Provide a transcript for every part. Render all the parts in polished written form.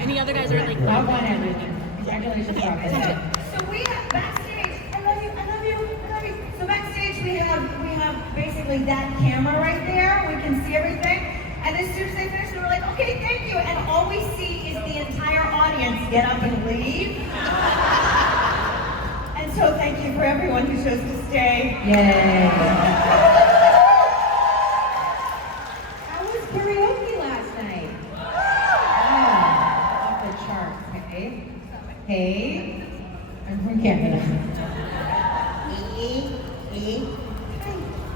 And the other guys are like... I won everything. Congratulations, Rocket. So we have backstage, I love you, I love you, I love you. So backstage we have basically that camera right there. We can see everything. And as soon as they finish, we're like, okay, thank you. And all we see is the entire audience get up and leave. And so thank you for everyone who chose to stay. Yay. How was karaoke last night? Yeah, off the charts. Hey, hey, I'm from Canada.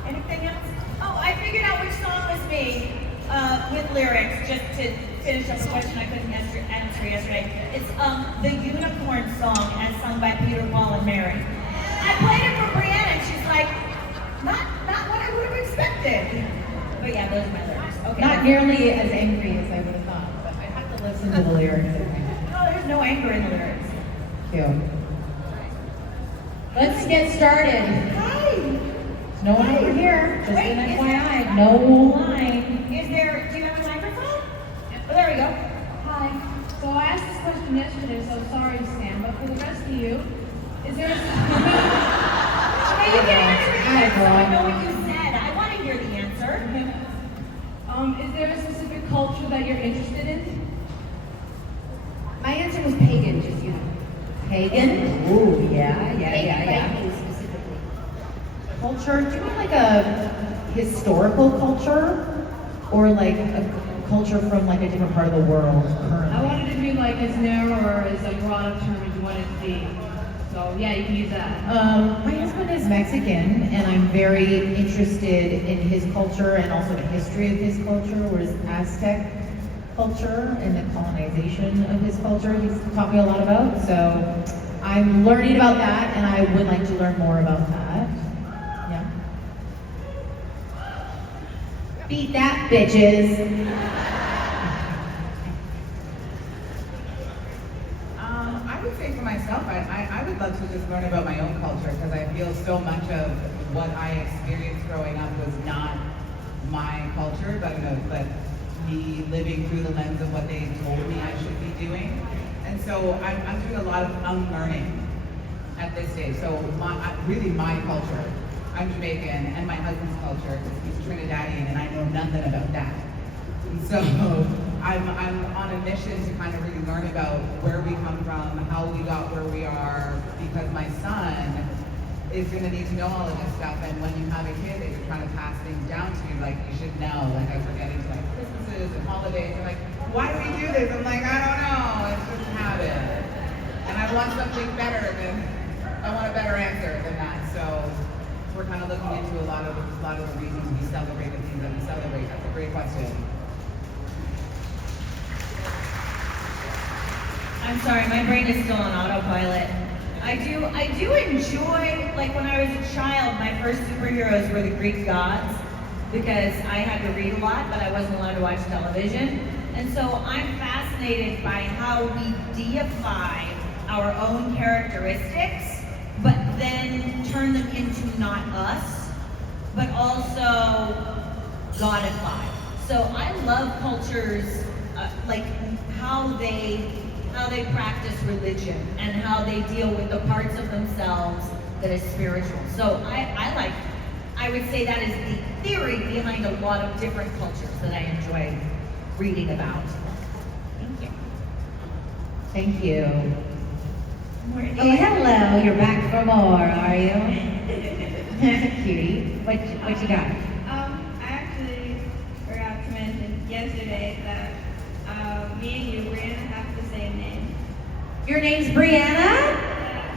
Anything else? Oh, I figured out which song was me with lyrics, just to finish up a question I couldn't answer yesterday. It's the Unicorn song as sung by Peter, Paul, and Mary. I played it for Briana, and she's like, not what I would have expected. But yeah, those are my lyrics. Okay. Not nearly as angry as I would have thought, but I have to listen to the lyrics. No, there's no anger in the lyrics. Cute. Let's get started. Hi. There's no one over here. Just Wait, an is FYI. No line. Do you have a microphone? Oh, there we go. Hi. So I asked this question yesterday, so sorry, Sam, but for the rest of you, is there a Okay, you can answer it. Hi, So I know girl. what you said. I want to hear the answer. is there a specific culture that you're interested in? My answer was pagan, just you know. Pagan? Ooh, yeah. Vikings specifically. Culture? Do you mean like a historical culture? Or like a culture from like a different part of the world I currently? wanted to be like as narrow or as a broad term as you want it to be. So yeah, you can use that. My husband is Mexican, and I'm very interested in his culture and also the history of his culture, or his Aztec culture and the colonization of his culture. He's taught me a lot about, so I'm learning about that, and I would like to learn more about that. Yeah. Beat that, bitches. I would say for myself, I would love to just learn about my own culture, because I feel so much of what I experienced growing up was not my culture, but me living through the lens of what they told me I should be doing. And so I'm doing a lot of unlearning at this stage. So really my culture, I'm Jamaican, and my husband's culture, he's Trinidadian, and I know nothing about that. And so I'm on a mission to kind of really learn about where we come from, how we got where we are, because my son is going to need to know all of this stuff. And when you have a kid that you're trying to pass things down to, like, you should know. Like, as we're getting to like Christmases and holidays, they're like, why do we do this? I'm like, I don't know. It's just a habit. And I want something better I want a better answer than that. So we're kind of looking into a lot of the reasons we celebrate the things that we celebrate. That's a great question. I'm sorry, my brain is still on autopilot. I do enjoy, like when I was a child, my first superheroes were the Greek gods, because I had to read a lot, but I wasn't allowed to watch television. And so I'm fascinated by how we deify our own characteristics, but then turn them into not us, but also godify. So I love cultures, like how they practice religion and how they deal with the parts of themselves that is spiritual. So I would say that is the theory behind a lot of different cultures that I enjoy reading about. Thank you. Thank you. Morning. Oh, hello. You're back for more, are you? Cutie. What you got? I actually forgot to mention yesterday that me and you, Briana, have the same name. Your name's Briana?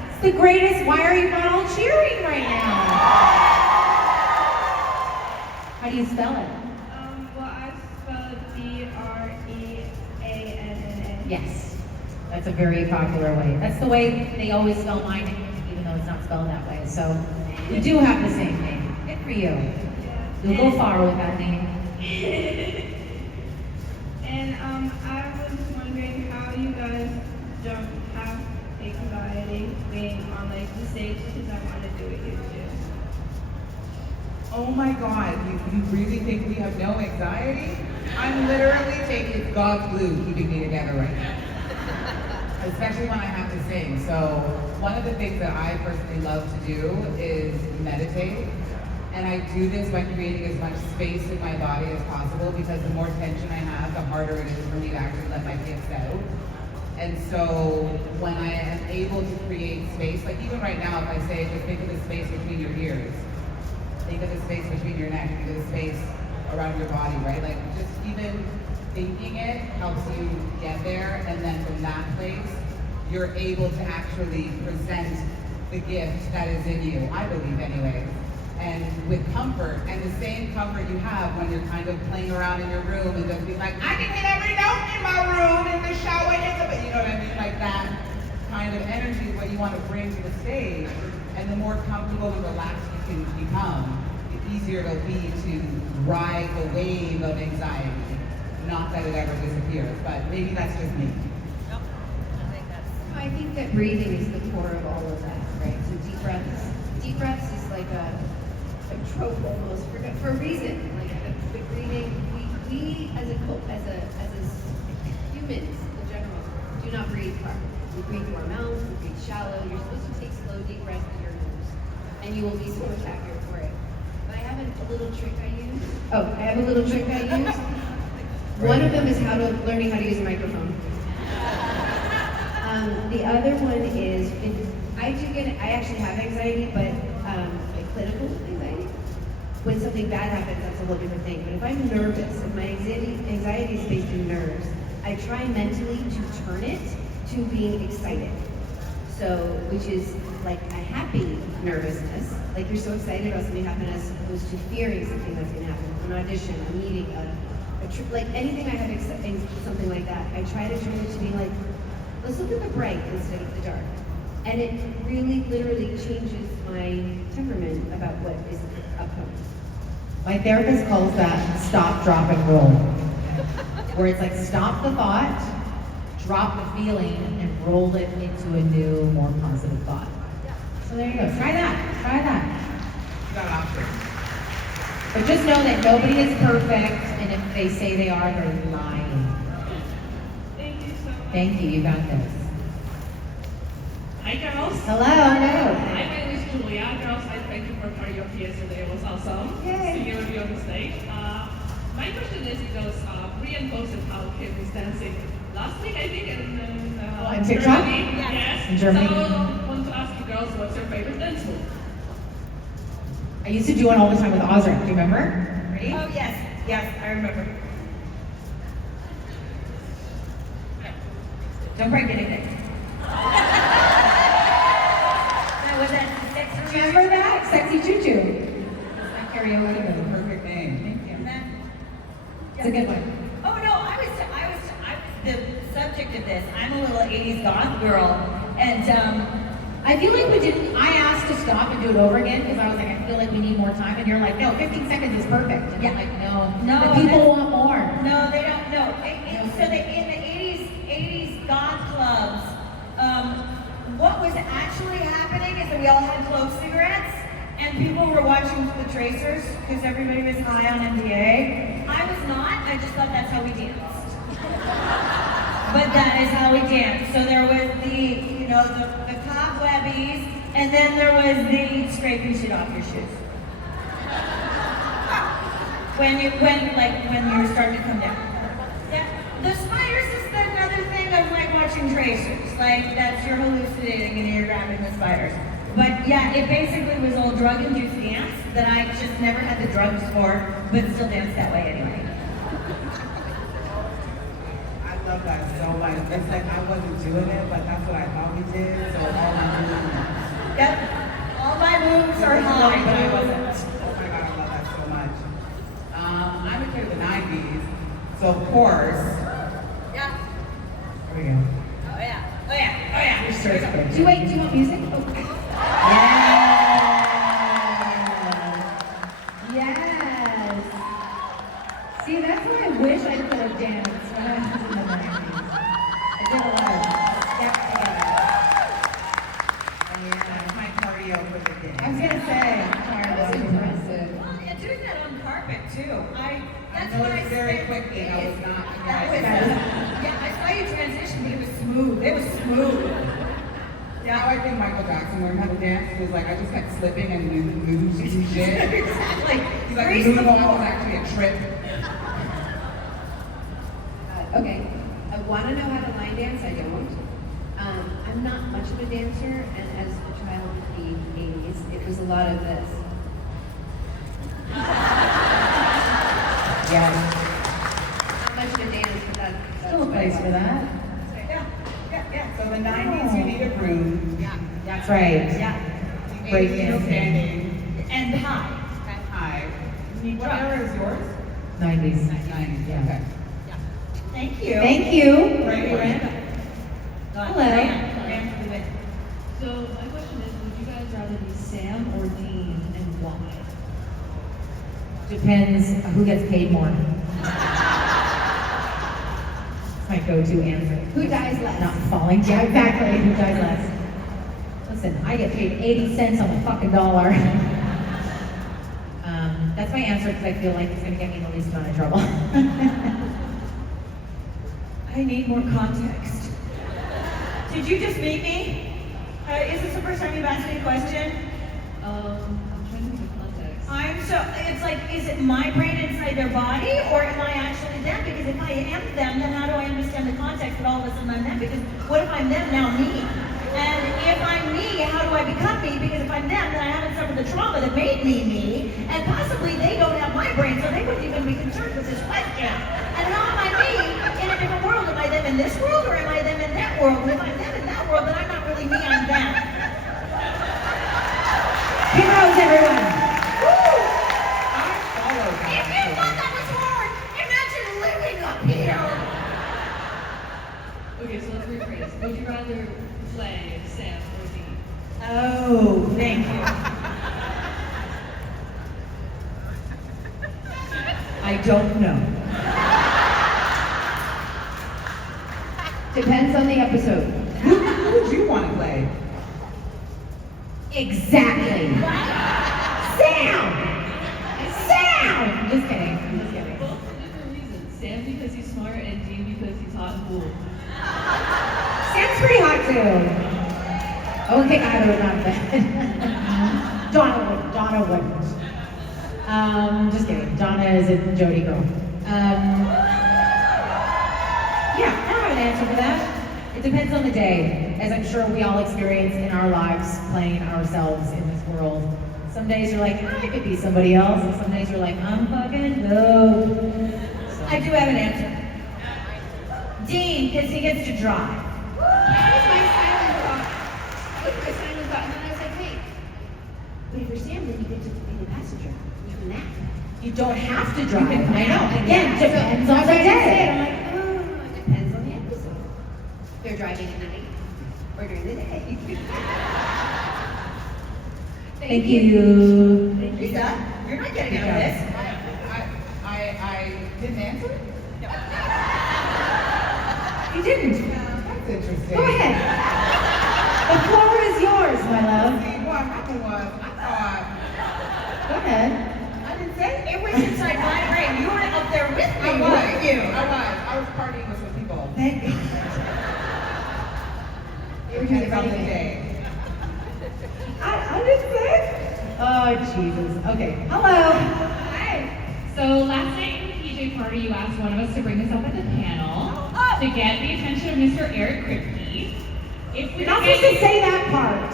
It's the greatest. Why are you not all cheering right now? How do you spell it? Well, I spelled Breanna. Yes. That's a very popular way. That's the way they always spell my name, even though it's not spelled that way. So we do have the same name. Good for you. You'll go far with that name. And I was wondering how you guys don't have anxiety being on like the stage, because I want to do what you do. Oh my God, you really think we have no anxiety? I'm literally taking God's glue keeping me together right now. especially when I have to sing. So one of the things that I personally love to do is meditate. And I do this by creating as much space in my body as possible, because the more tension I have, the harder it is for me to actually let my gifts out. And so when I am able to create space, like even right now, if I say, just think of the space between your ears, think of the space between your neck, think of the space around your body, right? Like just even thinking it helps you get there, and then from that place, you're able to actually present the gift that is in you, I believe anyway. And with comfort, and the same comfort you have when you're kind of playing around in your room and just being like, I can hit every note in my room, in the shower, you know what I mean? Like that kind of energy is what you want to bring to the stage. And the more comfortable and relaxed you can become, the easier it'll be to ride the wave of anxiety. Not that it ever disappears, but maybe that's just me. Nope. I think that breathing is the core of all of that, right? So deep breaths. Deep breaths is like a trope almost for a reason. Like the breathing, we as humans in general do not breathe properly. We breathe through our mouths, we breathe shallow. You're supposed to take slow, deep breaths through your nose, and you will be so much happier for it. But I have a little trick I use. I have a little trick I use. One of them is learning how to use a microphone. The other one is, I actually have anxiety, but like clinical anxiety. When something bad happens, that's a whole different thing. But if I'm nervous, if my anxiety is based in nerves, I try mentally to turn it to being excited. So, which is like a happy nervousness. Like you're so excited about something happening as opposed to fearing something that's going to happen. An audition, a meeting, a trip, like anything I have something like that. I try to turn it to being like, let's look at the bright instead of the dark. And it really literally changes my temperament about what is upcoming. My therapist calls that stop, drop, and roll. Where it's like stop the thought, drop the feeling, and roll it into a new, more positive thought. So there you go. Try that. Try that. Got options. But just know that nobody is perfect, and if they say they are, they're lying. Thank you so much. Thank you. You got this. Hi girls. Hello. Hi, my name is Julia. Girls, I thank you for karaoke yesterday. It was awesome. Yay. Seeing you on the stage. My question is because Brian posted how Kim is dancing last week, I think, On TikTok? Germany. Yes. In Germany. So I want to ask you girls, what's your favorite dance move? I used to do it all the time with Ozra. Do you remember? Ready? Oh yes, I remember. Don't break anything. That was that sexy. Do you remember that? Sexy Choo-Choo. It's my karaoke move. Perfect name. Thank you. And then, It's a good one. oh no, I was the subject of this. I'm a little 80s goth girl, and I feel like I asked to stop and do it over again because I was like, I feel like we need more time. And you're like, no, 15 seconds is perfect. And Yeah. I'm like, no, No, the people that's- want more. no, they don't. No, so in the 80s goth clubs, what was actually happening is that we all had clove cigarettes, and people were watching the Tracers because everybody was high on MDA. I was not. I just thought that's how we danced. But that is how we danced. So there was the cobwebbies, and then there was the scraping shit off your shoes. When you're starting to come down. Yeah. The spiders is another thing of like watching Tracers. Like that's you're hallucinating and you're grabbing the spiders. But yeah, it basically was all drug-induced dance that I just never had the drugs for, but still danced that way anyway. I love that so much. It's like I wasn't doing it, but that's what I thought we did. So all my moves. Yep. All my moves are high, but I wasn't. Oh my God, I love that so much. I'm a kid of the 90s, so of course. Yeah. There we go. Oh yeah. Oh yeah. Oh yeah. Your shirt's good. Do you want music? Oh. Yes. Yes. See, that's why I wish I could have danced when I was in the 90s. I did a lot of steps together. And my cardio for the day. I was gonna say, That was impressive. Well, yeah, doing that on carpet too. That's I what I noticed very spent quickly I was not. That was, yeah, I saw you transition, but it was smooth. It was smooth. like when Michael Jackson learned how to dance. It was like I just kept slipping and losing shit. Like, He's like, grease the the move on floor. was actually a trip. Okay, I want to know how to line dance. I don't. I'm not much of a dancer, and as a child of the 80s, it was a lot of this. Yes. Not much of a dance, but that's Still a what I place was. for that. Yeah. So the 90s, you need a groove. That's right. Yeah. The Break 80s, dancing. standing. And high. High. Need What drugs. era is yours? 90s. 90s. Yeah. Okay. Thank you. Thank you. Briana. Hello. So my question is, would you guys rather be Sam or Dean, and why? Depends who gets paid more. That's my go-to answer. Who dies less? Not falling. Yeah, exactly. Who dies less? Listen, I get paid 80 cents on the fucking dollar. That's my answer because I feel like it's going to get me in the least amount of trouble. I need more context. Did you just meet me? Is this the first time you've asked me a question? I'm trying to think of context. It's like, is it my brain inside their body, or am I actually them? Because if I am them, then how do I understand the context that all of a sudden I'm them? Because what if I'm them, now me? And if I'm me, how do I become me? Because if I'm them, then I haven't suffered the trauma that made me me, and possibly they don't have my brain, so they wouldn't even be concerned with this question. And how am I me in a different world? Am I them in this world, or am I them in that world? And if I'm them in that world, then I'm not really me, I'm them. Heroes, everyone. I follow that. If you thought that was hard, imagine living up here. Okay, so let's rephrase. Would you rather play Sam or Dean? Oh, thank you. I don't know. Depends on the episode. Who would you want to play? Exactly. Sam! Sam! Just kidding. Just kidding. Both for different reasons. Sam because he's smart, and Dean because he's hot and cool. Sam's pretty hot too. Okay, I don't know that. Donna wouldn't. Just kidding. Donna is a Jody girl. Yeah, I don't have an answer for that. It depends on the day, as I'm sure we all experience in our lives playing ourselves in this world. Some days you're like, I could be somebody else, and some days you're like, I'm fucking no. I do have an answer. Dean, because he gets to drive. That was my silent thought. And then I was like, wait. But if you're Sam, then you get to be the passenger. You can nap. You don't have to drive. You can I know. nap. Again, So depends on that's the what I just said. day. I'm like, oh, it depends on the episode. They're driving at night or during the day. Thank you. Lisa, you're not getting out of this. I didn't answer? You didn't. That's interesting. Go ahead. The floor is yours, my love. See, what happened was, I thought, Go ahead. I didn't say It was inside my brain. You were up there with me, I was. weren't you? I was partying with some people. Thank you. It depends on the day. I just said. Oh, Jesus. Okay. Hello. Hi. So last night in the PJ party, you asked one of us to bring this up at the panel to get the attention of Mr. Eric Kripke. If we You're not could supposed to get say that part.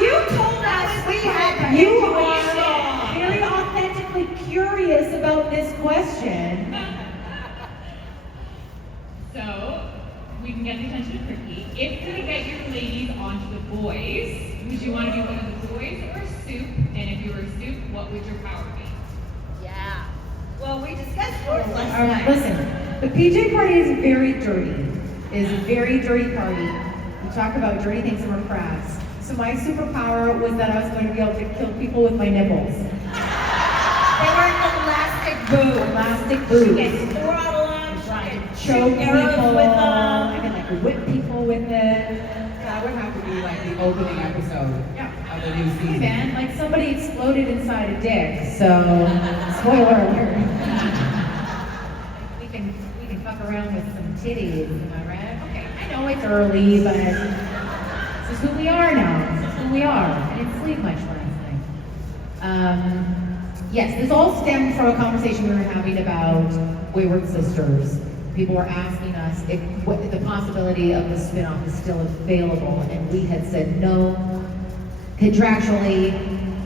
You told us we had to You do are a song. very authentically curious about this question. So we can get the attention of Kripke. If we could get your ladies onto the boys, would you want to be one of the boys or Soup? And if you were Soup, what would your power be? Yeah. Well, we discussed yours last All right, night. listen. The PJ party is very dirty. It is a very dirty party. We talk about dirty things and we're crafts. So my superpower was that I was going to be able to kill people with my nipples. They were elastic boobs. Elastic She boobs. gets throttle them, try to Choke shoot people. arrows with I them. can like whip people with it. That would have to be like the opening episode of the new Hey season. man, like somebody exploded inside a dick, so spoiler alert. we can fuck around with some titties, am I right? Okay, I know it's early, but This is who we are now. This is who we are. I didn't sleep much last night. Yes, this all stemmed from a conversation we were having about Wayward Sisters. People were asking us if the possibility of the spinoff is still available, and we had said no. Contractually,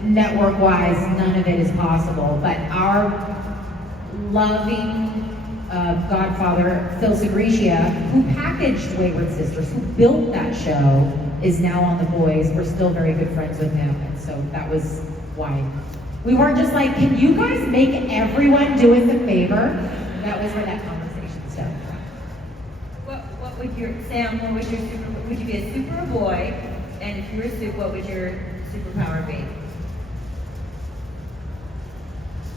network-wise, none of it is possible. But our loving godfather, Phil Segretia, who packaged Wayward Sisters, who built that show, is now on The Boys. We're still very good friends with him, and so that was why. We weren't just like, can you guys make everyone do us a favor? That was where that conversation started. What would your, Sam, what was your super, would you be a super or a boy? And if you were a soup, what would your superpower be?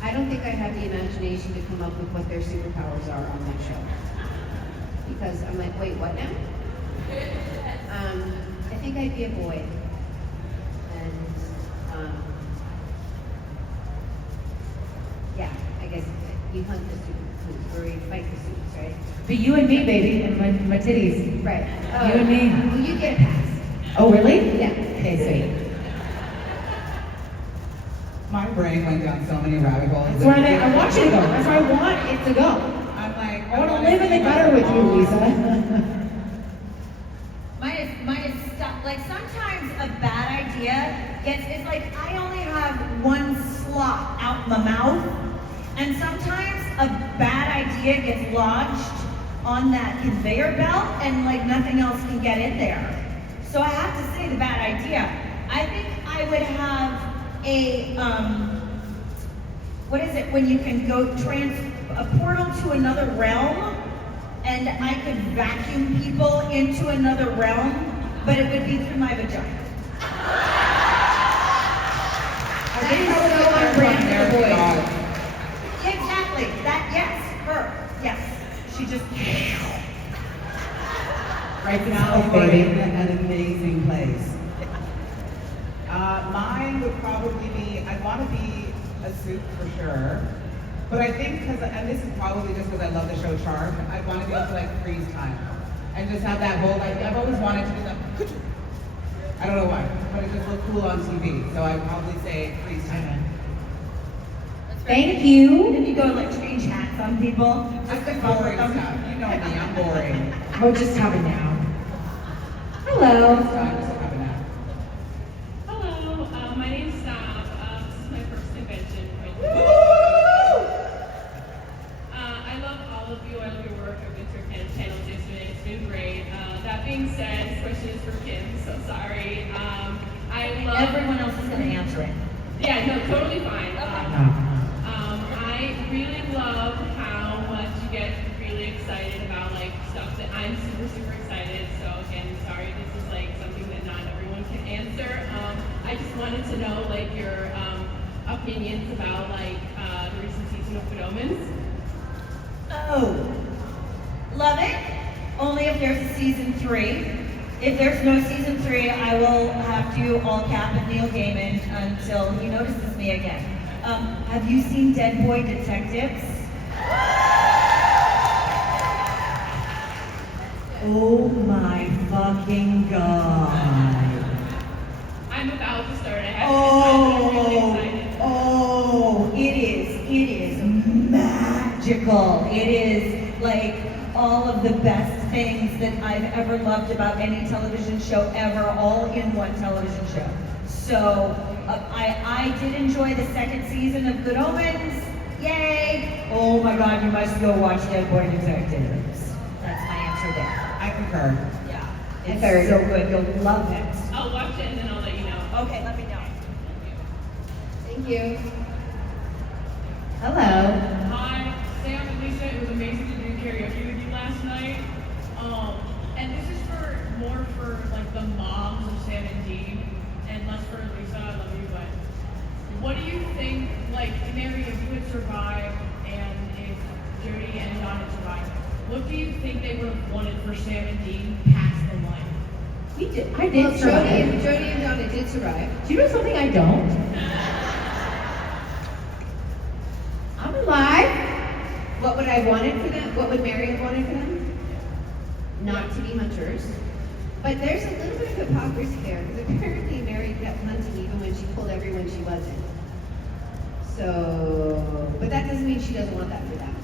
I don't think I have the imagination to come up with what their superpowers are on that show. Because I'm like, wait, what now? I think I'd be a boy. And yeah, I guess you hunt the soups, or you fight the soups, right? But you and me, baby, and my titties. Right. You and me. Well, you get a pass. Oh, really? Yeah. Okay, sweet. My brain went down so many rabbit holes. That's where I want you to go. That's where I want it to go. I'm like, I want to live in the gutter with you, Lisa. Mine is stuff. Like sometimes a bad idea it's like I only have one slot out my mouth, and sometimes a bad idea gets lodged on that conveyor belt, and like nothing else can get in there. So I have to say the bad idea. I think I would have a what is it when you can go a portal to another realm, and I could vacuum people into another realm, but it would be through my vagina. I think so on brand for the boys. Exactly. That, yes, her. Yes. She just. Right Now now, we're baby. in an amazing place. Mine would probably be, I'd want to be a soup for sure. But I think, and this is probably just because I love the show Charmed, I'd want to be able to like freeze time. And just have that whole, like, I've always wanted to do that. I don't know why, but it just looked cool on TV. So I'd probably say freeze time. Thank you. Then you go like change hats on people. That's the boring stuff. You know me, I'm boring. Oh, just have it now. Hello. So I'm just having that. Hello, my name's Sam. This is my first convention. I love all of you. I love your work. I've been through panel yesterday. It's been great. That being said, this question is for Kim, so sorry. I love... Everyone else is going to answer it. Yeah, no, totally fine. I really love how much you get really excited about like stuff that I'm super, super excited. So again, sorry, this is like something that not everyone can answer. I just wanted to know like your opinions about like the recent season of Good Omens. Oh, love it. Only if there's a season 3. If there's no season 3, I will have to all cap at Neil Gaiman until he notices me again. Have you seen Dead Boy Detectives? Oh my fucking god. I'm about to start. I haven't decided. I'm really excited. Oh, it is magical. It is like all of the best things that I've ever loved about any television show ever, all in one television show. So I did enjoy the second season of Good Omens. Yay! Oh my god, you must go watch Dead Boy Detectives. That's my answer there. I concur. Yeah, it's so good. You'll love it. I'll watch it and then I'll let you know. Okay, let me know. Thank you. Hello. Hi, Sam and Lisa. It was amazing to do karaoke with you last night. And this is more for like the moms of Sam and Dean, and less for Lisa. I love you, but what do you think? Like, Mary, if you had survived, and if Jody and John had survived, what do you think they would have wanted for Sam and Dean past the life? I did survive. Jody and Donna did survive. Do you know something I don't? I'm alive. What would I wanted for them? What would Mary have wanted for them? Not to be hunters. But there's a little bit of hypocrisy there, because apparently Mary kept hunting even when she told everyone she wasn't. So, but that doesn't mean she doesn't want that for them.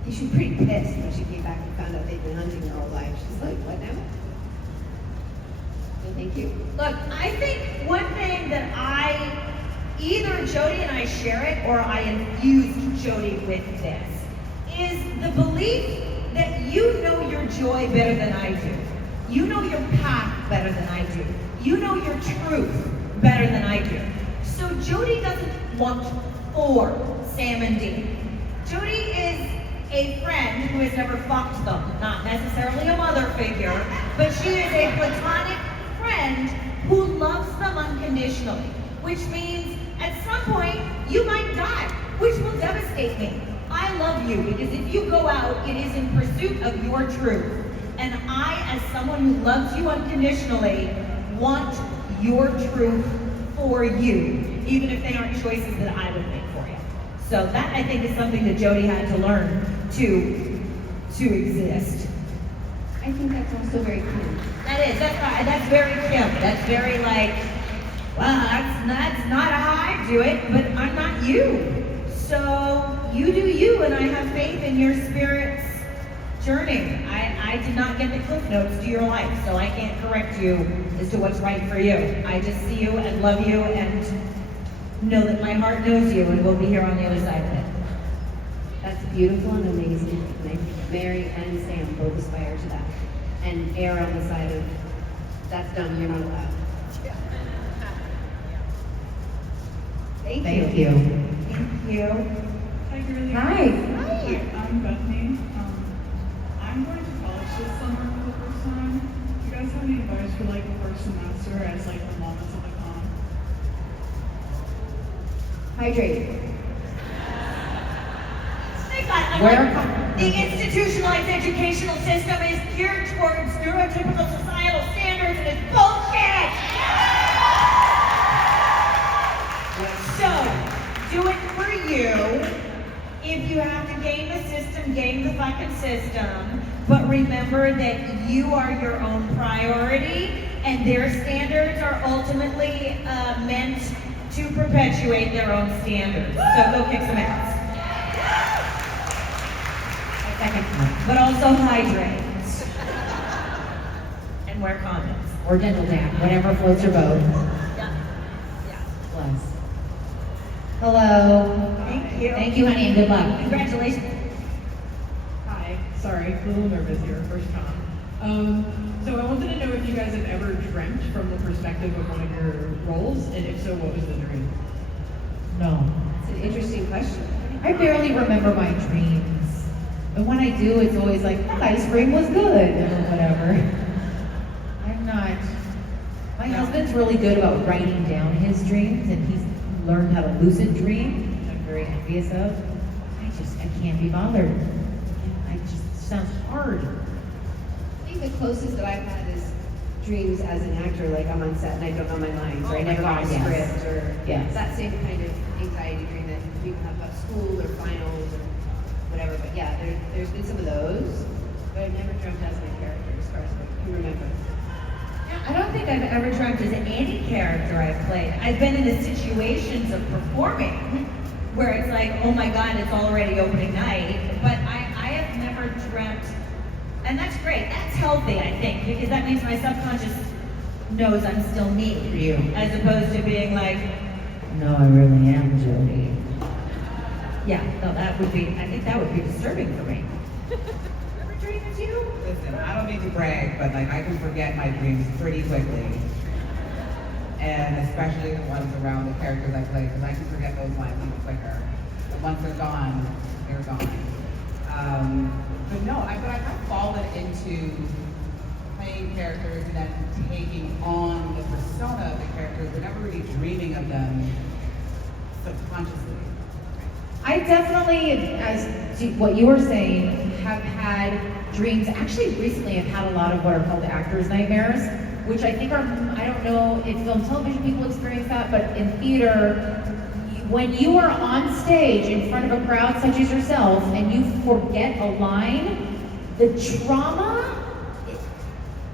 I think she was pretty pissed when she came back and found out they'd been hunting her whole life. She's like, what now? So thank you. Look, I think one thing that either Jody and I share it, or I infuse Jody with this, is the belief that you know your joy better than I do. You know your path better than I do. You know your truth better than I do. So Jody doesn't want for Sam and Dean. Jody is a friend who has never fucked them. Not necessarily a mother figure, but she is a platonic friend who loves them unconditionally. Which means at some point you might die, which will devastate me. I love you because if you go out, it is in pursuit of your truth. And I, as someone who loves you unconditionally, want your truth for you, even if they aren't choices that I would make for you. So that, I think, is something that Jody had to learn to exist. I think that's also very Kim. That's very Kim. That's very like, well, that's not how I do it, but I'm not you. So you do you, and I have faith in your spirit's journey. I did not get the cliff notes to your life, so I can't correct you as to what's right for you. I just see you and love you and know that my heart knows you and will be here on the other side of it. That's beautiful and amazing. And I think Mary and Sam both aspire to that. And err on the side of, that's dumb, you're not allowed. Thank you. Thank you. Hi, girlie. Hi. I'm Bethany. I'm going to college this summer for the first time. Do you guys have any advice for like the first semester as like the moments of the con? Hydrate. The institutionalized educational system is geared towards neurotypical societal standards, and it's bullshit! So, do it for you. If you have to game the system, game the fucking system. But remember that you are your own priority, and their standards are ultimately meant to perpetuate their own standards. So go kick some ass. But also hydrate. And wear condoms. Or dental dam, whatever floats your boat. Yeah. Bless. Hello. Thank you. Thank you, honey, and good luck. Congratulations. Hi. Sorry, a little nervous here, first con. So I wanted to know if you guys have ever dreamt from the perspective of one of your roles, and if so, what was the dream? No. It's an interesting question. I barely remember my dreams. And when I do, it's always like, that ice cream was good, or whatever. I'm not. My husband's really good about writing down his dreams, and he's learned how to lucid dream, which I'm very envious of. I can't be bothered. It sounds hard. I think the closest that I've had is dreams as an actor, like I'm on set and I don't know my lines, or I never got a yes. script, or Yes. that same kind of anxiety dream that people have about school or finals or whatever. But yeah, there's been some of those, but I've never dreamt as my character as far as I can remember. I don't think I've ever dreamt as any character I've played. I've been in the situations of performing where it's like, oh my God, it's already opening night. But I have never dreamt, and that's great. That's healthy, I think, because that means my subconscious knows I'm still me. For you. As opposed to being like, No, I really am, Jody. yeah, no, I think that would be disturbing for me. Ever dream as you? Listen, I don't mean to brag, but like I can forget my dreams pretty quickly. And especially the ones around the characters I play, because I can forget those lines even quicker. But once they're gone, they're gone. But no, I've kind of fallen into playing characters and then taking on the persona of the characters, but never really dreaming of them subconsciously. I definitely, as to what you were saying, have had dreams. Actually, recently I've had a lot of what are called actors' nightmares, which I think are, I don't know if film television people experience that, but in theater, when you are on stage in front of a crowd such as yourself and you forget a line, the trauma,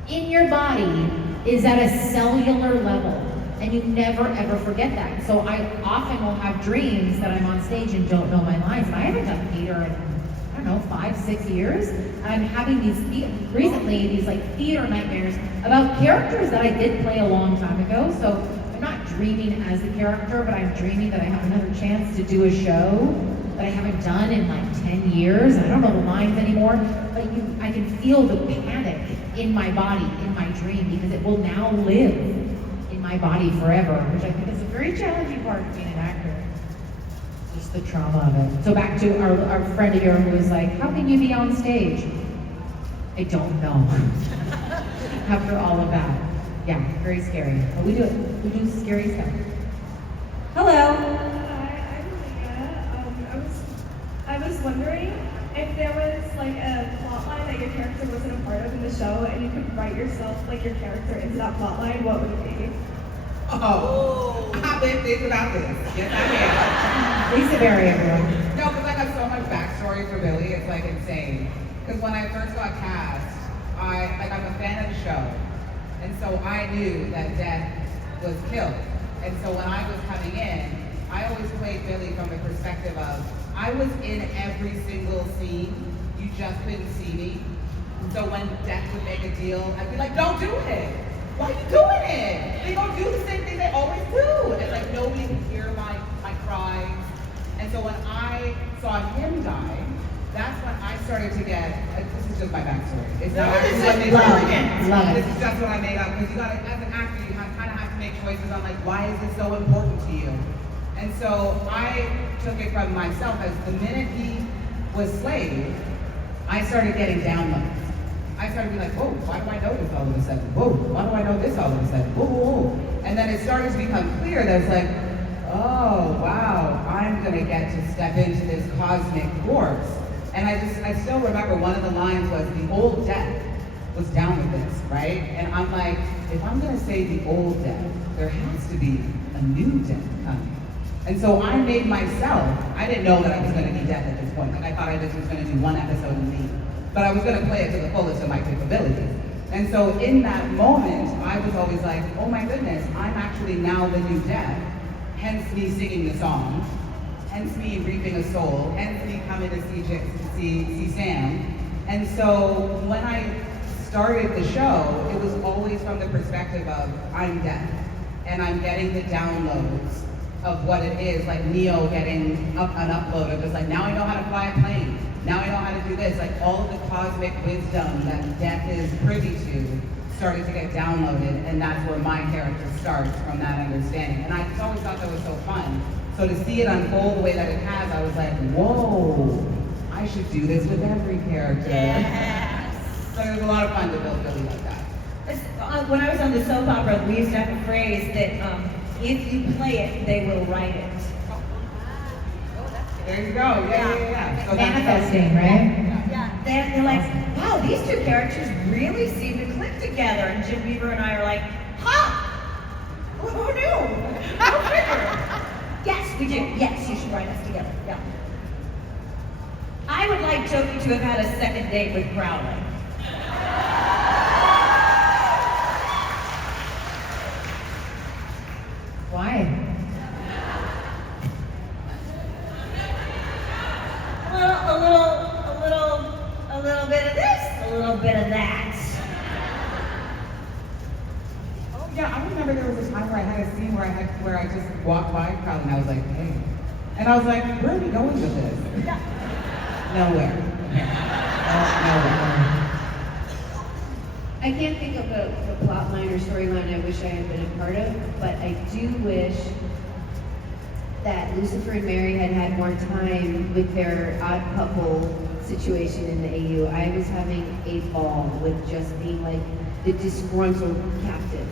it in your body is at a cellular level. And you never ever forget that. So I often will have dreams that I'm on stage and don't know my lines. And I haven't done theater in, I don't know, 5-6 years. And I'm having recently these like theater nightmares about characters that I did play a long time ago. So I'm not dreaming as the character, but I'm dreaming that I have another chance to do a show that I haven't done in like 10 years. And I don't know the lines anymore, but I can feel the panic in my body, in my dream, because it will now live in my body forever, which I think is a very challenging part of being an actor. Just the trauma of it. So back to our friend here who was like, how can you be on stage? I don't know. After all of that. Yeah, very scary. But we do it. We do scary stuff. Hello. Hi, I'm Leah. I was wondering if there was like a plot line that your character wasn't a part of in the show, and you could write yourself, like your character, into that plot line, what would it be? Oh, I've been thinking about this. Yes, I have. Lisa Berry, everyone. No, because I got so much backstory for Billy, it's like insane. Because when I first got cast, I'm a fan of the show. And so I knew that Death was killed. And so when I was coming in, I always played Billy from the perspective of, I was in every single scene, you just couldn't see me. So when Death would make a deal, I'd be like, don't do it. Why are you doing it? They don't do the same thing they always do. And like nobody could hear my cries. And so when I saw him die, that's when I started to get, this is just my backstory. It's not actually what they Love it. This is just what I made up. Because you gotta, as an actor, you kind of have to make choices on like, why is this so important to you? And so I took it from myself as the minute he was slayed, I started getting downloads. I started being like, whoa, why do I know this all of a sudden? Whoa, why do I know this all of a sudden? Whoa, whoa, whoa. And then it started to become clear that it's like, oh, wow, I'm gonna get to step into this cosmic corpse. And I still remember one of the lines was, the old Death was down with this, right? And I'm like, if I'm gonna say the old Death, there has to be a new Death coming. And so I made myself, I didn't know that I was gonna be Death at this point. Like I thought I just was gonna do one episode and leave. But I was gonna play it to the fullest of my capabilities. And so in that moment, I was always like, oh my goodness, I'm actually now the new Death. Hence me singing the song, hence me reaping a soul, hence me coming to see Sam. And so when I started the show, it was always from the perspective of, I'm Death. And I'm getting the downloads of what it is, like Neo getting an upload of just like, now I know how to fly a plane. Now I know how to do this. Like all of the cosmic wisdom that Death is privy to started to get downloaded, and that's where my character starts from that understanding. And I just always thought that was so fun. So to see it unfold the way that it has, I was like, whoa, I should do this with every character. Yes. So it was a lot of fun to build Billy like that. When I was on the soap opera, we used to have a phrase that if you play it, they will write it. There you go. Yeah. So Manifesting, right? Yeah, they're like, wow, these two characters really seem to click together. And Jim Beaver and I are like, who knew? Go figure. Yes, we do. Yes, you should write us together. Yeah. I would like Toki to have had a second date with Crowley. Why? A little bit of this, a little bit of that. Oh yeah, I remember there was a time where I had a scene where I just walked by Crowley and I was like, hey. And I was like, where are we going with this? Yeah. Nowhere. Nowhere. I can't think of a plot line or storyline I wish I had been a part of, but I do wish that Lucifer and Mary had had more time with their odd couple situation in the AU. I was having a ball with just being like the disgruntled captive.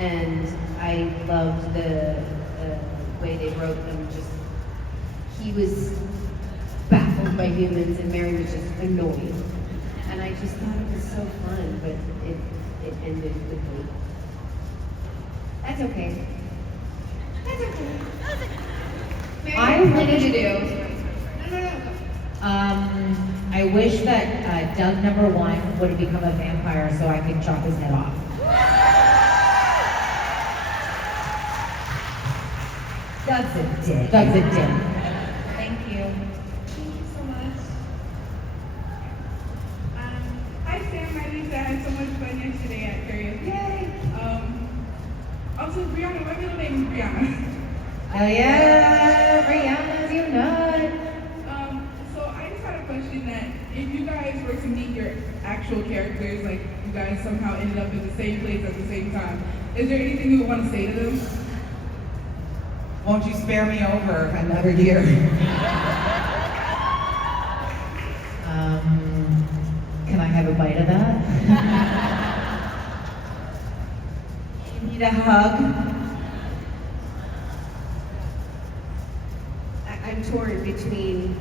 And I loved the way they wrote them. Just, he was baffled by humans and Mary was just annoyed. And I just thought it was so fun, but it ended quickly. That's okay. That's okay. I What did you do? I I wish that Doug number 1 would have become a vampire so I could chop his head off. Doug's a dick. Doug's a dick. Thank you. Thank you so much. Hi Sam, my name's I had so much fun yesterday at karaoke. Yay! Also, Briana, my middle name is Briana. Oh yeah, Briana, you nut. So I just had a question that if you guys were to meet your actual characters, like you guys somehow ended up in the same place at the same time, is there anything you would want to say to them? Won't you spare me over another year? Can I have a bite of that? You need a hug? I'm torn between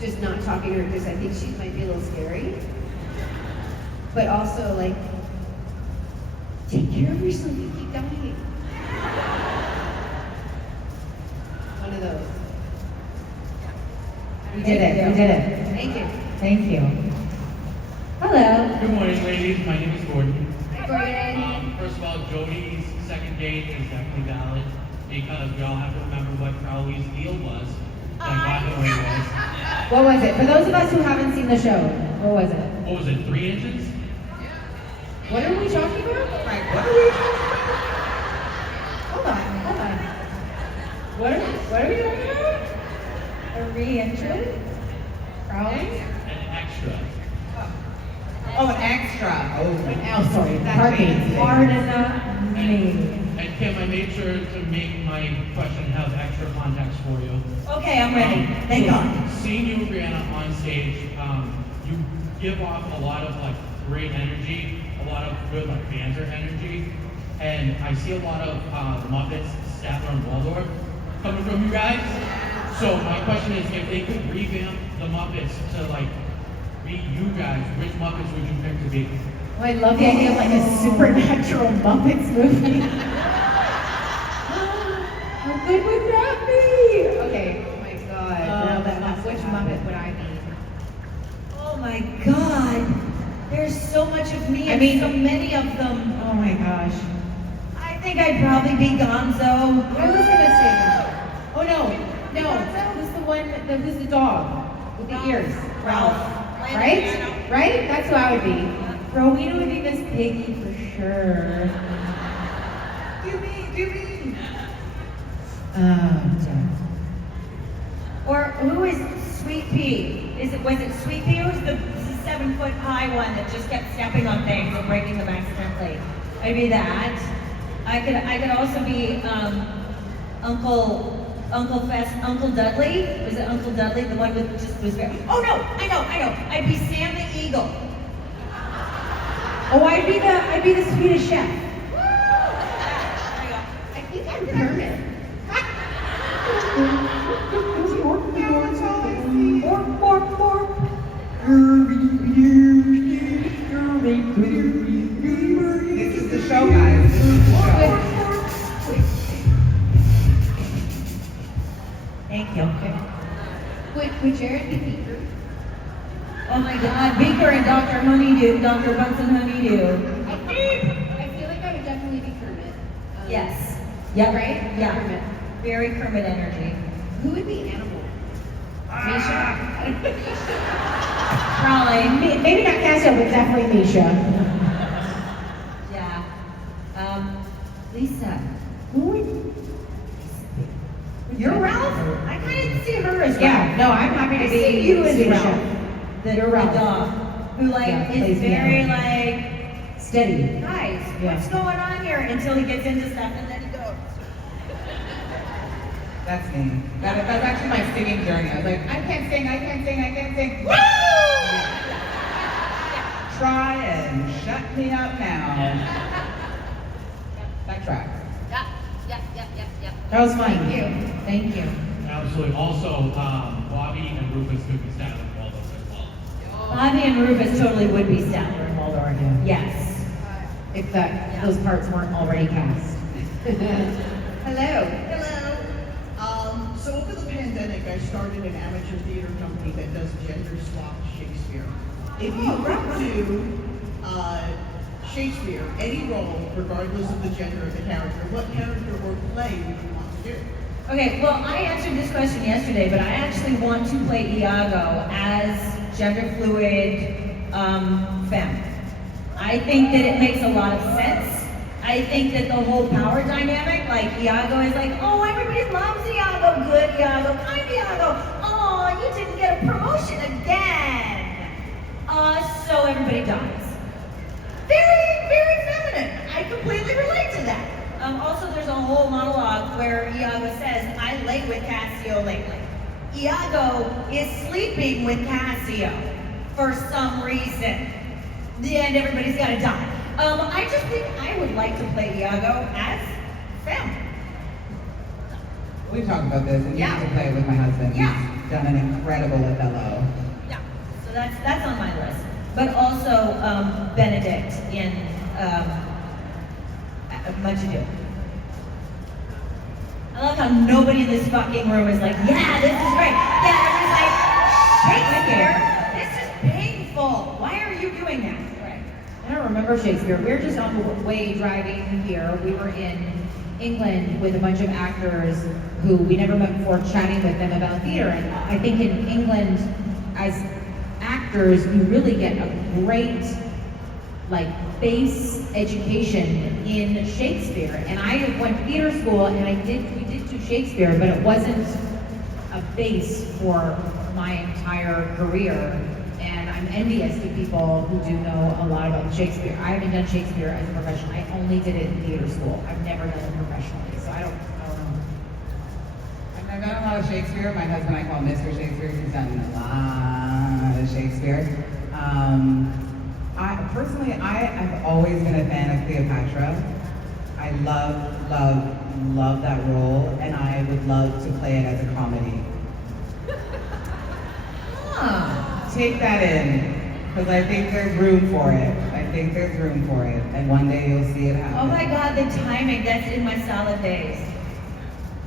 just not talking to her because I think she might be a little scary, but also like, take care of yourself, you keep dying. One of those. We did it. We did it. Thank you. Thank you. Hello. Good morning, ladies. My name is Gordon. Hi, Brian. First of all, Jody's second date is definitely valid because we all have to remember what Crowley's deal was. And by the way, was What was it? For those of us who haven't seen the show, what was it? what was it? 3 inches? What are we talking about? Like, what are we talking about? Hold on. What are we talking about? A re-entry? Crowley? An extra. Oh, an extra. Oh, sorry. That Pardon changed me. it. Pardon me. And Kim, I made sure to make my question have extra context for you. Okay, I'm ready. Thank So, God. Seeing you, Briana, on stage, you give off a lot of like great energy, a lot of good like banter energy, and I see a lot of Muppets, Statler, and Waldorf coming from you guys. So my question is, if they could revamp the Muppets to like be you guys, which Muppets would you pick to be? Oh, I love the idea of like a supernatural Muppets movie. How good would that be? Okay. Oh my God. Which Muppet would I be? Oh my God. There's so much of me and so many of them. Oh my gosh. I think I'd probably be Gonzo. I was gonna say that. Oh no. Who's the one? Who's the dog with the ears? Ralph. Right? Right? That's who I would be. Rowena would be Miss Piggy for sure. Do me. Jeff. Or who is Sweet Pea? Was it Sweet Pea or was the 7-foot-high one that just kept stepping on things and breaking them accidentally? I'd be that. I could also be Uncle Dudley. Was it Uncle Dudley? The one with just was very. Oh no! I know. I'd be Sam the Eagle. Oh, I'd be the Swedish chef. I think I'm Kermit. This is the show, guys. This is the show. Thank you. Would Jared be Beaker? Oh my God, Beaker and Dr. Honeydew, Dr. Bunsen Honeydew. I feel like I would definitely be Kermit. Yes. Yep. Right? Yeah. Kermit. Very Kermit energy. Who would be Animal? Misha? Probably. Maybe not Cassia, but definitely Misha. Yeah. Lisa. Who would? You're Ralph? I kind of didn't see her as Ralph. Yeah, no, I'm happy to I be see you as Swedish Ralph. chef. You're Ralph. The dog. Who like Yeah, is plays very piano. like, Steady. guys, Yeah. what's going on here? Until he gets into stuff and then he goes. That's me. That's actually my singing journey. I was like, I can't sing. Woo! Try and shut me up now. That tracks. That was fun. Thank you. Thank you. Absolutely. Also, Bobby and Rufus could be Statler and Waldorf as well. Bobby and Rufus totally would be Statler and Waldorf. Yes. If those parts weren't already cast. Hello. So over the pandemic, I started an amateur theater company that does gender swap Shakespeare. If you were to Shakespeare, any role, regardless of the gender of the character, what character or play would you want to do? Okay, well, I answered this question yesterday, but I actually want to play Iago as gender fluid femme. I think that it makes a lot of sense. I think that the whole power dynamic, like Iago is like, oh, everybody loves Iago, good Iago, kind Iago. Oh, you didn't get a promotion again. So everybody dies. Very, very feminine. I completely relate to that. Also, there's a whole monologue where Iago says, I lay with Cassio lately. Iago is sleeping with Cassio for some reason. And everybody's gotta die. I just think I would like to play Iago as femme. We've talked about this, and you Yeah. get to play it with my husband. Yeah. He's done an incredible Othello. Yeah, so that's on my list. But also Benedict in Much Ado. I love how nobody in this fucking room is like, yeah, this is great. Yeah, everybody's like, Shakespeare, this is painful. Why are you doing that? Right. I don't remember Shakespeare. We were just on the way driving here. We were in England with a bunch of actors who we never met before, chatting with them about theater. And I think in England, as actors, you really get a great, like, base education in Shakespeare. And I went to theater school, and we did do Shakespeare, but it wasn't a base for my entire career. And I'm envious to people who do know a lot about Shakespeare. I haven't done Shakespeare as a profession. I only did it in theater school. I've never done it professionally, so I don't know. I've done a lot of Shakespeare. My husband, I call Mr. Shakespeare. He's done a lot of Shakespeare. I have always been a fan of Cleopatra. I love that role, and I would love to play it as a comedy. Take that in, because I think there's room for it. And one day you'll see it happen. Oh my God, the timing, that's in my salad days.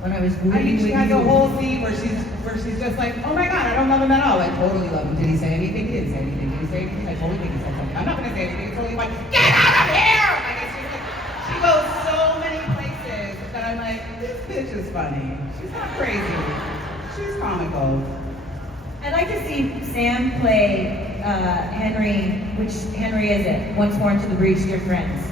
When I was I reading mean, she with has you. a whole scene where she's just like, oh my God, I don't love him at all. I totally love him. Did he say anything? He didn't say anything. Did he say anything? I totally think he said something. I'm not gonna say anything. It's totally like, get out of here! Like, it's just like, she goes so many places that I'm like, this bitch is funny. She's not crazy. She's comical. I'd like to see Sam play Henry. Which Henry is it? Once more into the breach, dear friends.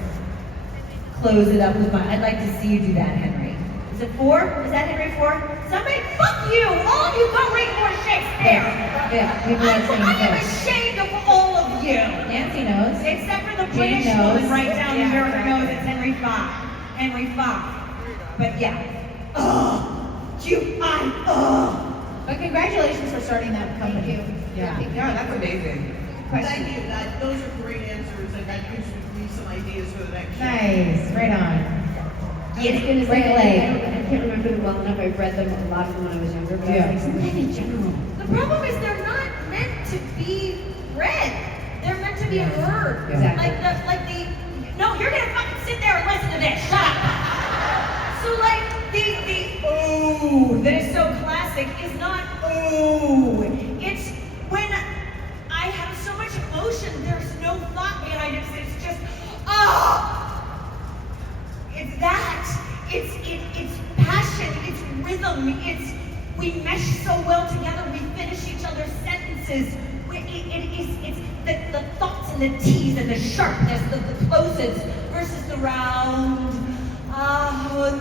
Close it up with my. I'd like to see you do that, Henry. Is it 4? Is that Henry 4? Somebody, fuck you! All of you go read more Shakespeare! Yeah, people are saying I am this. ashamed of all of you! Nancy knows. Except for the Jane British knows. woman right down Yeah. here who knows it's Henry 5. Henry 5. But yeah. But congratulations for starting that company. Yeah. Yeah, that's amazing. Thank you. Those are great answers, and that gives me some ideas for the next show. Nice. Right on. I was gonna Break a say, leg. I can't remember them well enough. I've read them a lot of them when I was younger, but Yeah. I was like, something in general. The problem is they're not meant to be read. They're meant to be heard. Exactly. No, you're gonna fucking sit there and listen to this. Shut up. So like the ooh that is so classic is not ooh. It's when I have so much emotion. There's no thought behind it. It's just It's that. It's passion. It's rhythm. We mesh so well together. We finish each other's sentences. It's the thoughts and the T's and the sharpness, the plosives versus the round.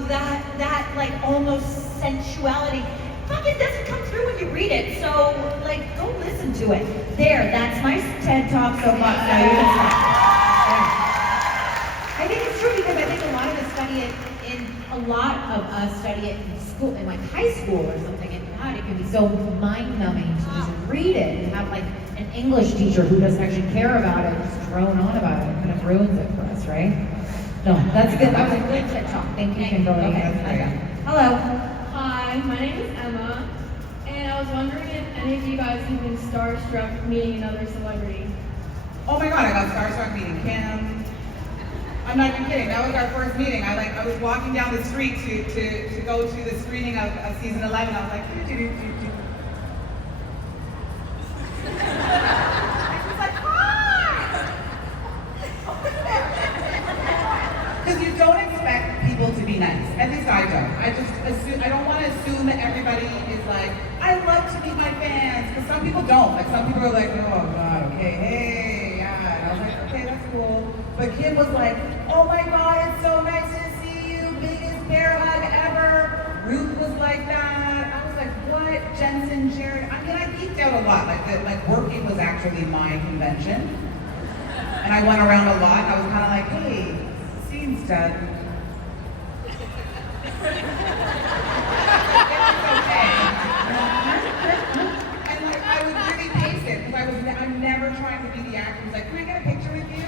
That like almost sensuality. Fucking doesn't come through when you read it. So like, go listen to it. There, that's my TED Talk soapbox. Now you can stop. I think it's true because I think a lot of us study it a lot of us study it in school, in like high school or something, and God, it can be so mind-numbing to just read it and have like an English teacher who doesn't actually care about it, just drone on about it, kind of ruins it for us, right? No, that's good. That was a good TED Talk. Thank you, Kimberly. Okay. Hello. Hi, my name is Emma, and I was wondering if any of you guys have been starstruck meeting another celebrity. Oh my God, I got starstruck meeting Kim. I'm not even kidding. That was our first meeting. I was walking down the street to go to the screening of season 11. I was like, were like, oh God, okay, hey, yeah. And I was like, okay, that's cool. But Kim was like, oh my God, it's so nice to see you, biggest bear hug ever. Ruth was like that. I was like, what? Jensen, Jared. I mean, I geeked out a lot. Like working was actually my convention. And I went around a lot. I was kind of like, hey, scene's done. And like, I was really patient because I'm never trying to be the actor who's like, can I get a picture with you?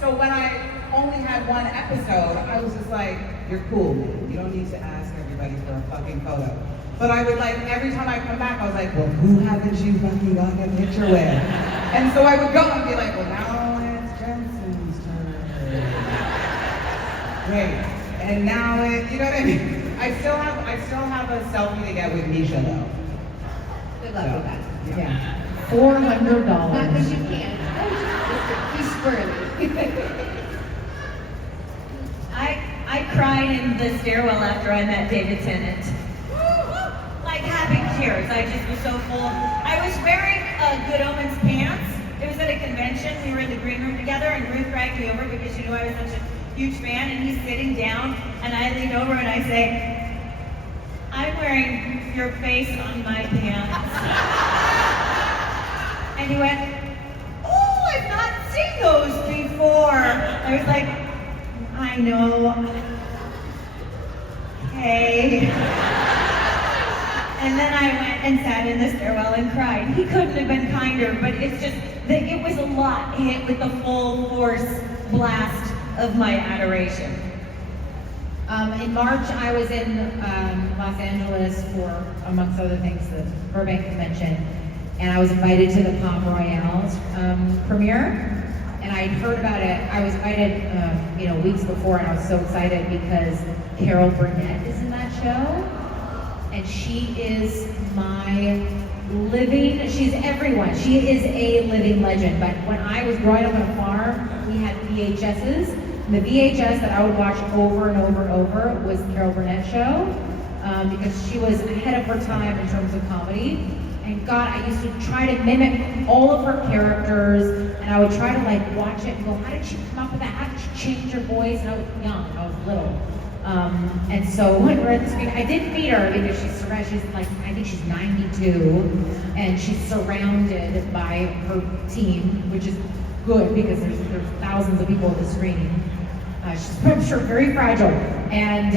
So when I only had one episode, I was just like, you're cool, man. You don't need to ask everybody for a fucking photo. But I would like, every time I come back, I was like, well, who haven't you fucking gotten a picture with? And so I would go and be like, well, now it's Jensen's turn. Great. And now it, you know what I mean? I still have a selfie to get with Misha though. Good luck with that. Yeah. $400. Not because you can't. He's squirrely. I cried in the stairwell after I met David Tennant. Like having tears. I just was so full. I was wearing Good Omens pants. It was at a convention. We were in the green room together, and Ruth dragged me over because she knew I was such a huge fan. And he's sitting down, and I leaned over and I say, "I'm wearing your face on my pants." And he went, "Oh, I've not seen those before." I was like, "I know." Hey. And then I went and sat in the stairwell and cried. He couldn't have been kinder, but it's just that it was a lot hit with the full force blast of my adoration. In March, I was in Los Angeles for, amongst other things, the Burbank Convention, and I was invited to the Palm Royale's premiere. And I'd heard about it. I was invited, weeks before, and I was so excited because Carol Burnett is in that show. And she is she's everyone. She is a living legend. But when I was growing up on a farm, we had VHSs. And the VHS that I would watch over and over and over was Carol Burnett show, because she was ahead of her time in terms of comedy. And God, I used to try to mimic all of her characters, and I would try to like watch it and go, how did she come up with that? How did she change her voice? And I was young, I was little. And so when we're at the screen, I did meet her because she's like, I think she's 92, and she's surrounded by her team, which is good because there's thousands of people at the screening. She's, I'm sure, very fragile. And,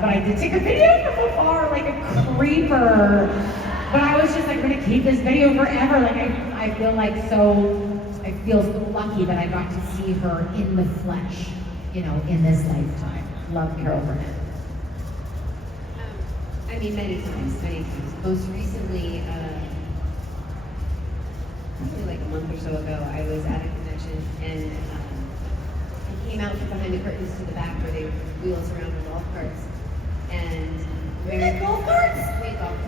but I did take a video from afar, like a creeper. But I was just like, I'm gonna keep this video forever. Like, I feel like I feel so lucky that I got to see her in the flesh, in this lifetime. Love Carol Burnett. I mean, many times. Most recently, probably like a month or so ago, I was at a convention and I came out from behind the curtains to the back where they wheel us around with golf carts. And We had golf carts?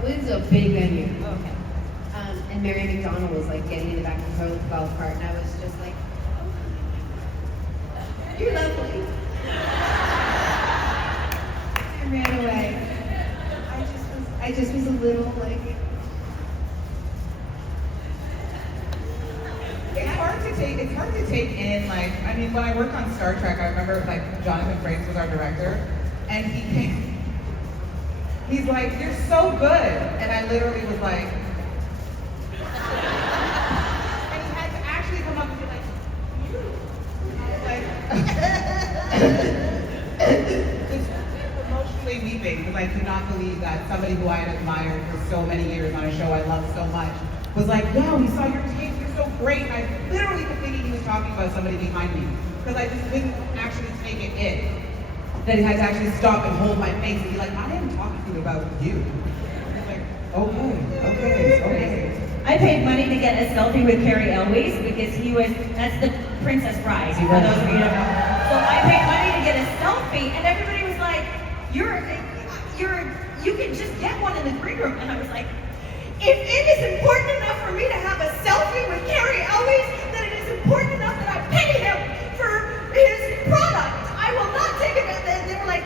It was a big venue. Okay. And Mary McDonald was like getting in the back of her golf cart, and I was just like, oh, you're lovely. I ran away. I just was a little like. It's hard to take in, like, I mean, when I worked on Star Trek, I remember, like, Jonathan Frakes was our director, and he came, he's like, you're so good, and I literally was like, and he had to actually come up and be like, you, just emotionally weeping, because I could not believe that somebody who I had admired for so many years on a show I loved so much was like, yeah, we saw your tape, you're so great. And I literally was thinking he was talking about somebody behind me, because I just couldn't actually take it in. That he had to actually stop and hold my face and be like, I am talking about you. I was like, okay. I paid money to get a selfie with Carrie Elwes because that's the Princess Bride, for those of you who don't know. So I paid money to get a selfie, and everybody was like, you can just get one in the green room. And I was like, if it is important enough for me to have a selfie with Carrie Elwes, then it is important enough that I pay him for his product. I will not take it. And they were like,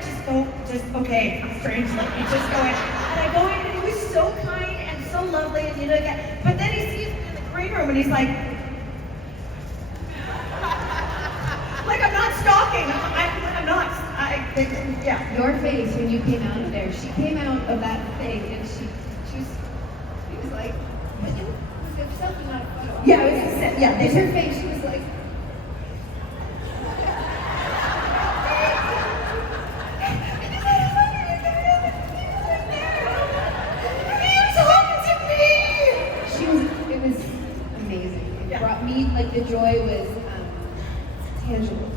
okay, strange, let me just go in. And I go in, and he was so kind and so lovely, and but then he sees me in the green living room, and he's like I'm not stalking. I'm not. Yeah. Your face when you came out of there, she came out of that thing and she was like, but it was herself and not a photo. Yeah, it was just, yeah. It's her face, she was like, it was amazing. It brought me, like the joy was tangible.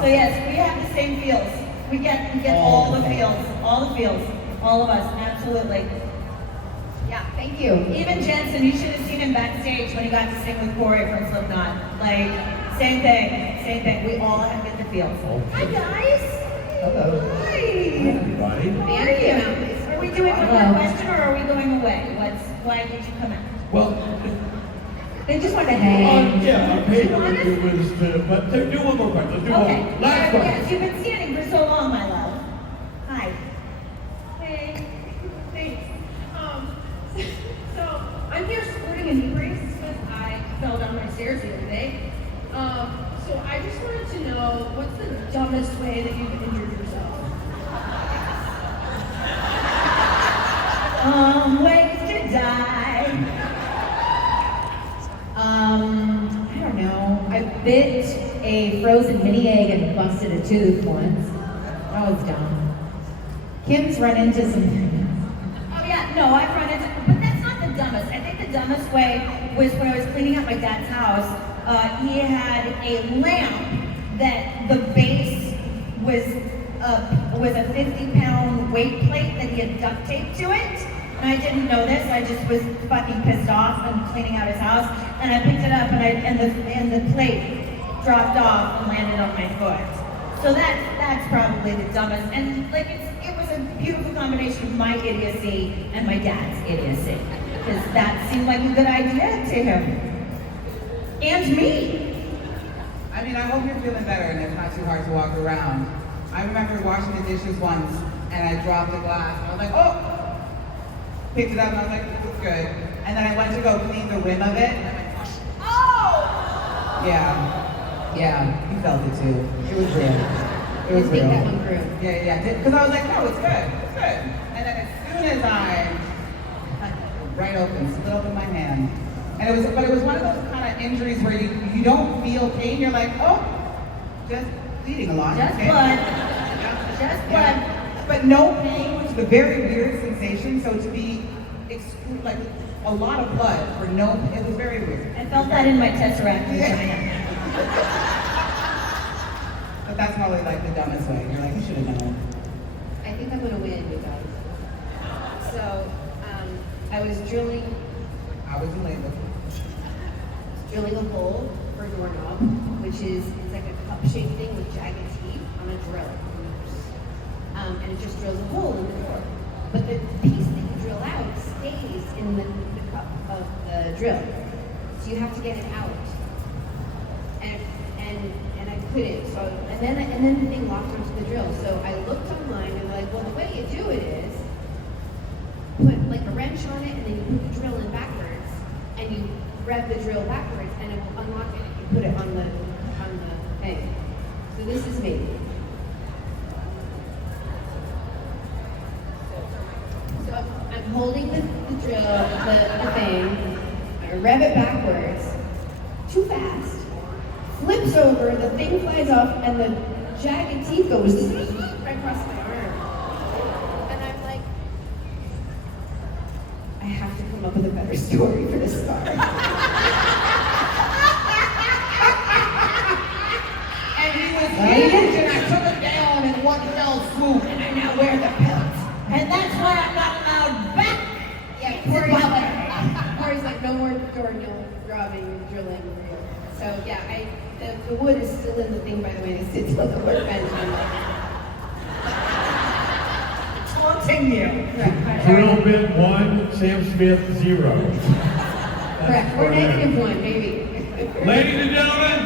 So yes, we have the same feels. We get all the feels, all of us, absolutely. Yeah, thank you. Even Jensen, you should have seen him backstage when he got to sing with Corey from Slipknot. Like, same thing. We all get the feels. Hi guys. Hello. Hi. Everybody. Thank you. Are we doing one more question or are we going away? Why did you come out? Well, They just wanted to hang. yeah, our paper was, but do one more question. Let's do Okay. one. Last question. Yes, you've been standing for so long, my love. Hi. Hey, thanks. So I'm here supporting a knee brace because I fell down my stairs the other day. So I just wanted to know what's the dumbest way that you've injured yourself? Ways to die. I don't know. I bit a frozen mini egg and busted a tooth once. That was dumb. Kim's run into some. Oh yeah, no, I've run into, but that's not the dumbest. I think the dumbest way was when I was cleaning up my dad's house. He had a lamp that the base was a 50-pound weight plate that he had duct taped to it. And I didn't know this. I just was fucking pissed off and cleaning out his house. And I picked it up and the plate dropped off and landed on my foot. So that's probably the dumbest. And like it was a beautiful combination of my idiocy and my dad's idiocy. Because that seemed like a good idea to him. And me. I mean, I hope you're feeling better and it's not too hard to walk around. I remember washing the dishes once and I dropped a glass and I was like, oh! Picked it up and I was like, this is good. And then I went to go clean the rim of it and I went, oh! Yeah, you felt it too. It was real. It was real. That one through. Yeah. Because I was like, no, it's good. And then as soon as I right open, split open my hand. And it was one of those kind of injuries where you don't feel pain. You're like, oh, just bleeding a lot. Just okay. blood. Yeah. Just blood. But no pain, which is a very weird sensation. So to be like a lot of blood for no, it was very weird. I felt that in my tesseract vagina. But that's probably like the dumbest way. You're like, you should have known. I think I'm gonna win, you guys. So, I was drilling I was in labor. a hole for a doorknob, which is, it's like a cup-shaped thing with jagged teeth on a drill. And it just drills a hole in the door. But the piece that you drill out stays in the cup of the drill. So you have to get it out. And I couldn't. So and then the thing locked onto the drill. So I looked online and they're like, well, the way you do it is put like a wrench on it and then you put the drill in backwards and you rev the drill backwards and it will unlock it if you put it on the thing. So this is me. So I'm holding the drill, the thing, I rev it backwards, too fast, flips over, the thing flies off, and the jagged teeth goes right across my arm. And I'm like, I have to come up with a better story for this scar. And he was huge, and I took it down in one fell swoop, and I now wear the pelt. And that's why I'm not allowed back. Yeah, Corey's like, no more door robbing, drilling. So yeah, the wood is still in the thing, by the way, it sits on the workbench. Taunting you. Correct. Drill bit 1, Sam Smith 0. Correct. Or -1, maybe. Ladies and gentlemen,